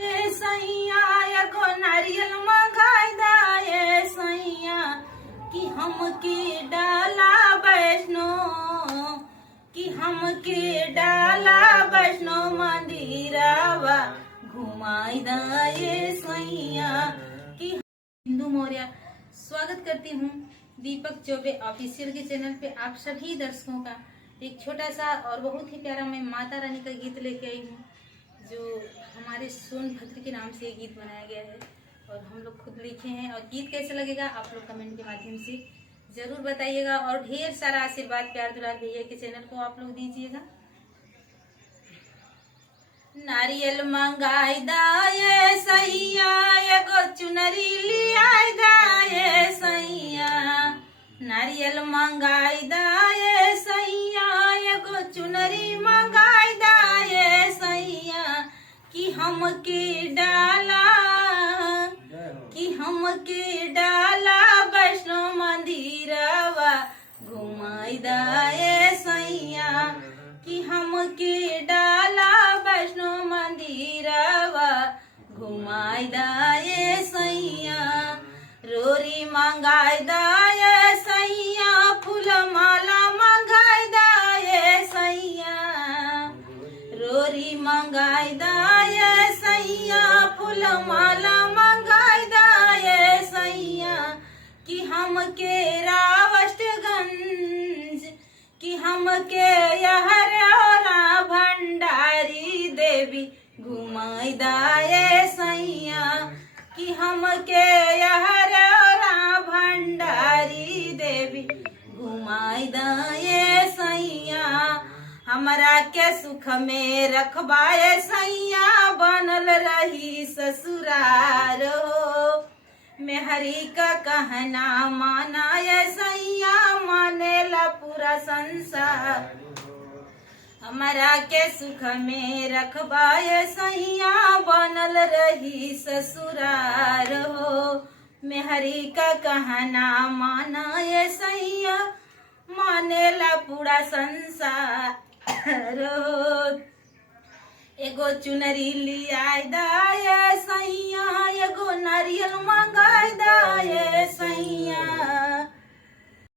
सैया एगो नारियल मंगाई दाए सैया कि हमके डाला वैष्णो मंदिरवा घुमाई दाए सैया कि हिंदू मौर्य। स्वागत करती हूँ दीपक चौबे ऑफिशियल के चैनल पे आप सभी दर्शकों का। एक छोटा सा और बहुत ही प्यारा मैं माता रानी का गीत लेके आई हूँ जो हमारे सोनभद्र के नाम से ये गीत बनाया गया है और हम लोग खुद लिखे हैं। और गीत कैसे लगेगा आप लोग कमेंट के माध्यम से जरूर बताइएगा और ढेर सारा आशीर्वाद प्यार दुलार भैया के चैनल को आप लोग दीजिएगा। नारियल मंगाई दाए सैया एगो चुनरी लियाई दाए सैया, नारियल मंगाई दाए सैया एगो चुनरी मंगाई दाए सैया कि हमके डाला वैष्णो मंदिरवा घुमाई दाए सैया कि हमके डाला वैष्णो मंदिरवा घुमाई दाए सैया। रोरी मंगाई दाए सैया फूल माला मंगाई दाए सैया, रोरी मंगाई दाए सैया फूल माला मंगाई दाए सैया कि हमके रावष्टगंज कि हमके यहरा भंडारी देवी घुमाई दाए सैया कि हमके यहरा भंडारी देवी घुमाई दाए सैया। हमरा के सुख में रखबाए सैया बनल रही ससुरार हो, मेहरी का कहना मानाए सैया मानेला पूरा संसार। हमरा के सुख में रखबाए सैया बनल रही ससुरार हो, मेहरी का कहना मानाए सैया मानेला पूरा संसार हो। एगो चुनरी लियाई दाए सैया एगो नारियल मंगाई दाए सैया,